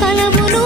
కలములు